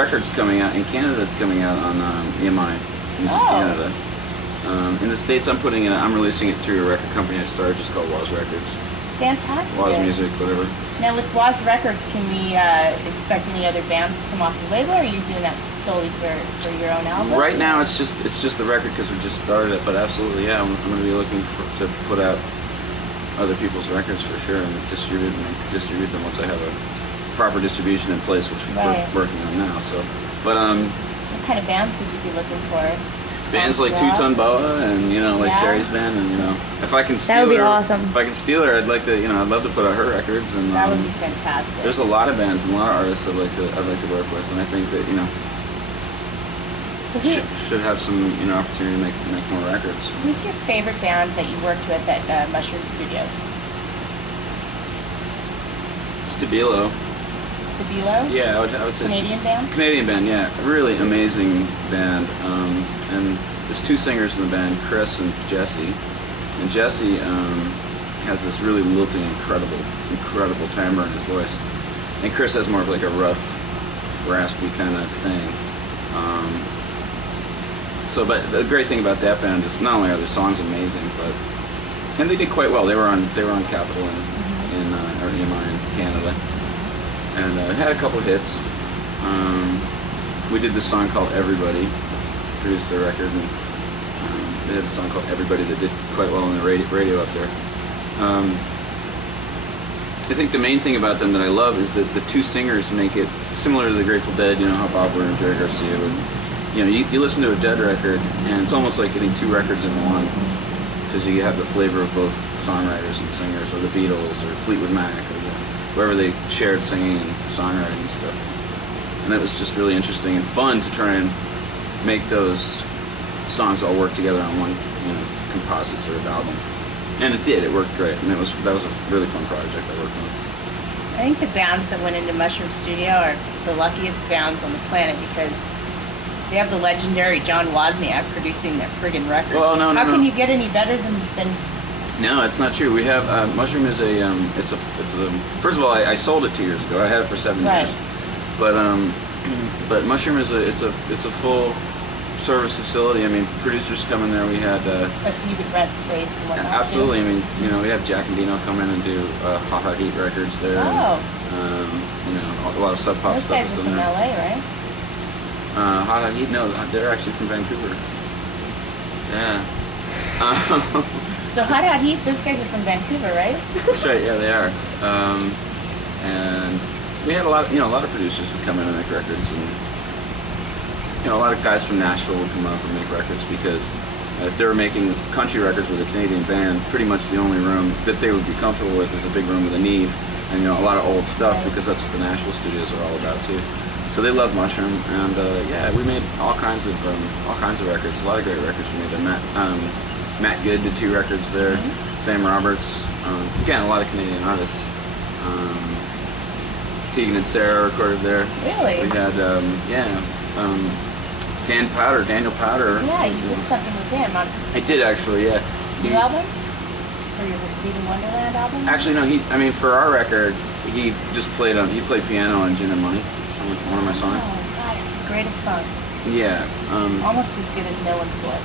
Records coming out in Canada. It's coming out on EMI Music Canada. In the States, I'm releasing it through a record company I started just called Woz Records. Fantastic. Woz Music, whatever. Now with Woz Records, can we expect any other bands to come off the label, or are you doing that solely for your own album? Right now, it's just a record because we just started it. But absolutely, yeah, I'm going to be looking to put out other people's records for sure and distribute them once I have a proper distribution in place, which we're working on now. So, but what kind of bands would you be looking for? Bands like Two Ton Boa and like Sherry's band, and if I can steal that would be her, awesome. If I can steal her, I'd like to I'd love to put out her records, and that would be fantastic. There's a lot of bands and a lot of artists I'd like to work with, and I think that so should have some opportunity to make more records. Who's your favorite band that you worked with at Mushroom Studios? Stabilo. Stabilo? Yeah, I would say Canadian band? Canadian band, yeah. Really amazing band. And there's two singers in the band, Chris and Jesse. And Jesse has this really lilting, incredible timbre in his voice. And Chris has more of like a rough, raspy kind of thing. But the great thing about that band is not only are their songs amazing, and they did quite well. They were on Capitol in EMI in Canada. And had a couple hits. We did this song called Everybody, produced their record, and they had a song called Everybody that did quite well on the radio up there. I think the main thing about them that I love is that the two singers make it similar to the Grateful Dead, how Bob Weir and Jerry Garcia would. You listen to a Dead record, and it's almost like getting two records in one, because you have the flavor of both songwriters and singers, or the Beatles, or Fleetwood Mac, or wherever they shared singing and songwriting and stuff. And it was just really interesting and fun to try and make those songs all work together on one, composite sort of album. And it did. It worked great, and that was a really fun project I worked on. I think the bands that went into Mushroom Studio are the luckiest bands on the planet because they have the legendary John Wozniak producing their friggin' records. Well, no. How can you get any better than No, it's not true. We have Mushroom is it's a first of all, I sold it 2 years ago. I had it for 7 years, but Mushroom is a full service facility. I mean, producers come in there. We had so you could rent space and whatnot. Absolutely. I mean, we have Jack and Dino come in and do Hot Hot Heat records there. Oh. And, a lot of Sub Pop Those stuff guys is are in from there. LA, right? Hot Hot Heat, no, they're actually from Vancouver. Yeah. So Hot Hot Heat, those guys are from Vancouver, right? That's right. Yeah, they are. And we had a lot of producers would come in and make records, and a lot of guys from Nashville would come up and make records because if they were making country records with a Canadian band, pretty much the only room that they would be comfortable with is a big room with a Neve and a lot of old stuff because that's what the Nashville studios are all about too. So they love Mushroom, and we made all kinds of records. A lot of great records we made there. Matt Good did 2 records there. Sam Roberts, again, a lot of Canadian artists. Tegan and Sarah recorded there. Really? We had Daniel Powder. Yeah, you did something with him. I did actually, yeah. New album? For your Leaving Wonderland album? Actually, no. For our record, he just played piano on Gin and Money, one of my songs. Oh God, it's the greatest song. Yeah. Almost as good as No One's Boy.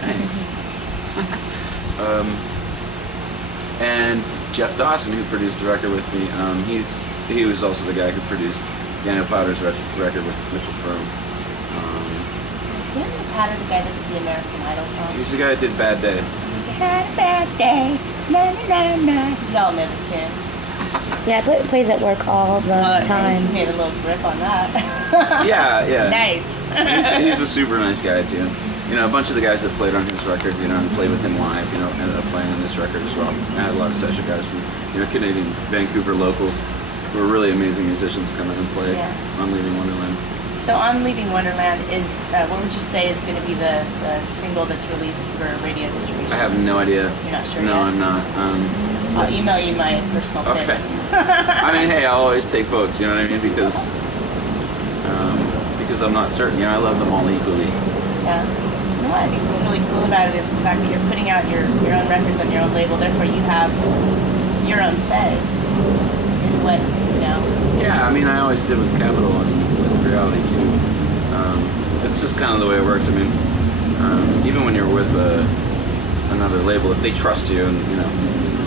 Thanks. And Jeff Dawson, who produced the record with me, he was also the guy who produced Daniel Powder's record with Mitchell Fromm. Is Daniel Powder the guy that did the American Idol song? He's the guy that did Bad Day. You had a bad day, na na na na. Y'all know the tune. Yeah, it plays at work all the time. He made a little grip on that. Yeah. Nice. He's a super nice guy too. A bunch of the guys that played on his record, and played with him live, ended up playing on this record as well. I had a lot of session guys from, Canadian Vancouver locals who were really amazing musicians come in and play on Leaving Wonderland. So on Leaving Wonderland is, what would you say is going to be the single that's released for radio distribution? I have no idea. You're not sure No, yet? I'm not. I'll email you my personal picks. I mean, hey, I'll always take votes, you know what I mean? Because I'm not certain. I love them all equally. Yeah. What I think is really cool about it is the fact that you're putting out your own records on your own label, therefore you have your own say in what, Yeah, I mean, I always did with Capitol and with reality too. It's just kind of the way it works. I mean, even when you're with another label, if they trust you and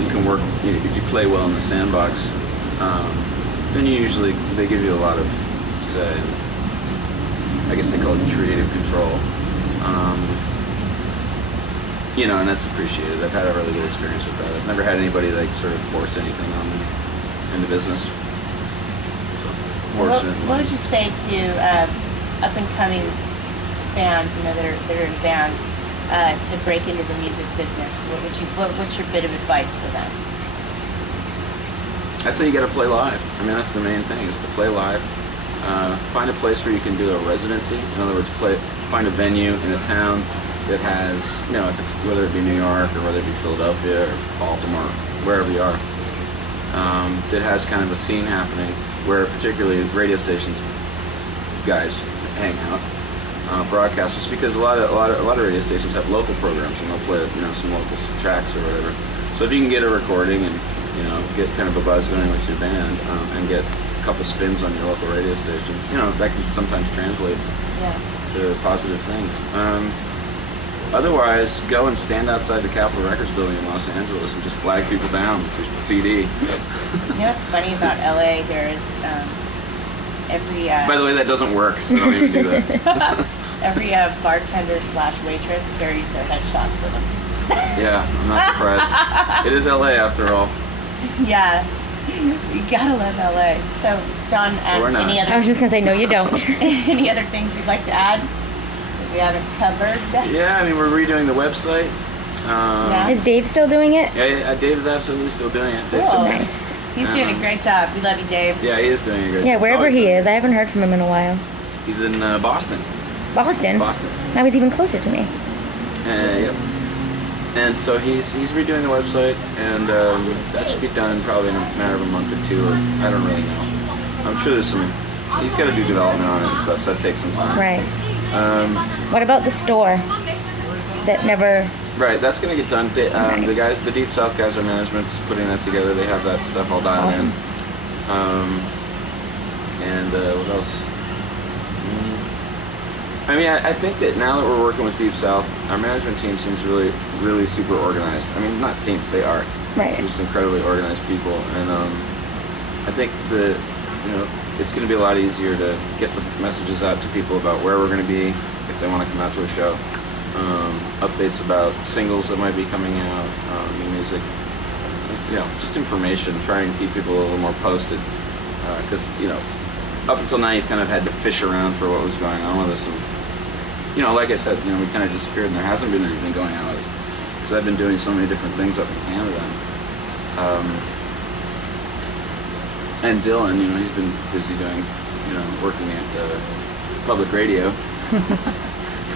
you can work, if you play well in the sandbox, then they give you a lot of say. I guess they call it creative control. And that's appreciated. I've had a really good experience with that. I've never had anybody like sort of force anything on me in the business. So, fortunate. What would you say to up and coming fans, that are in bands, to break into the music business? What's your bit of advice for them? I'd say you got to play live. I mean, that's the main thing, is to play live. Find a place where you can do a residency. In other words, find a venue in a town that has, if it's, whether it be New York or whether it be Philadelphia or Baltimore, wherever you are, that has kind of a scene happening where particularly radio stations guys hang out, broadcasters, because a lot of radio stations have local programs and they'll play some local tracks or whatever. So if you can get a recording and get kind of a buzz going with your band, and get a couple spins on your local radio station, that can sometimes translate to positive things. Otherwise, go and stand outside the Capitol Records building in Los Angeles and just flag people down with your CD. What's funny about LA? There is every. By the way, that doesn't work, so don't even do that. Every bartender/waitress carries their headshots with them. Yeah, I'm not surprised. It is LA after all. Yeah, you gotta love LA. So, John, any other? I was just gonna say, no, you don't. Any other things you'd like to add that we haven't covered? Yeah, I mean, we're redoing the website. Is Dave still doing it? Yeah, Dave is absolutely still doing it. Dave, Cool. Nice. He's doing a great job. We love you, Dave. Yeah, he is doing a great job. Yeah, wherever he is. I haven't heard from him in a while. He's in Boston. Boston? Boston. Now he's even closer to me. Yep. And so he's redoing the website, and that should be done probably in a matter of a month or two, or I don't really know. I'm sure there's he's got to do development on it and stuff, so that takes some time. Right. What about the store? That never... Right, that's going to get done. Nice. The Deep South guys, our management's putting that together. They have that stuff all dialed in. And what else? I mean, I think that now that we're working with Deep South, our management team seems really, really super organized. I mean, not seems, they are. Right. Just incredibly organized people. And I think that, it's going to be a lot easier to get the messages out to people about where we're going to be if they want to come out to a show. Updates about singles that might be coming out, new music, just information, try and keep people a little more posted. Because, up until now you've kind of had to fish around for what was going on with us. And, like I said, we kind of disappeared and there hasn't been anything going on with us. Because I've been doing so many different things up in Canada. And Dylan, he's been busy doing, working at public radio.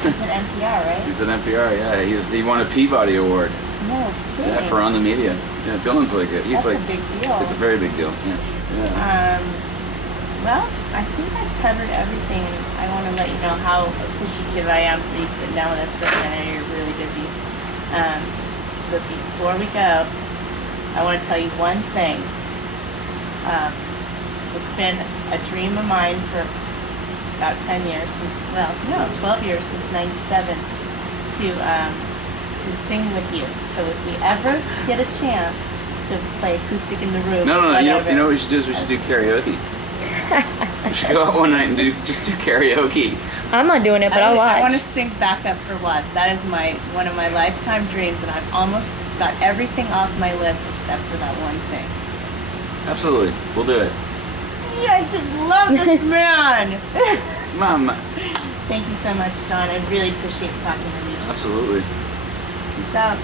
He's at NPR, right? He's at NPR, yeah. He won a Peabody Award. No, kidding. Yeah, for On the Media. Yeah, Dylan's like it. He's That's like a big deal. It's a very big deal. Yeah. Well, I think I've covered everything. I want to let you know how appreciative I am for you sitting down with us, because I know you're really busy. But before we go, I want to tell you one thing. It's been a dream of mine for about 10 years 12 years since 97 to sing with you. So if we ever get a chance to play acoustic in the room, No. You know what we should do is we should do karaoke. We should go out one night and just do karaoke. I'm not doing it, but I'll watch. I want to sing backup for Woz. That is one of my lifetime dreams, and I've almost got everything off my list except for that one thing. Absolutely, we'll do it. Yeah, I just love this man. Mom. Thank you so much, John. I really appreciate talking with you. Absolutely. Peace out.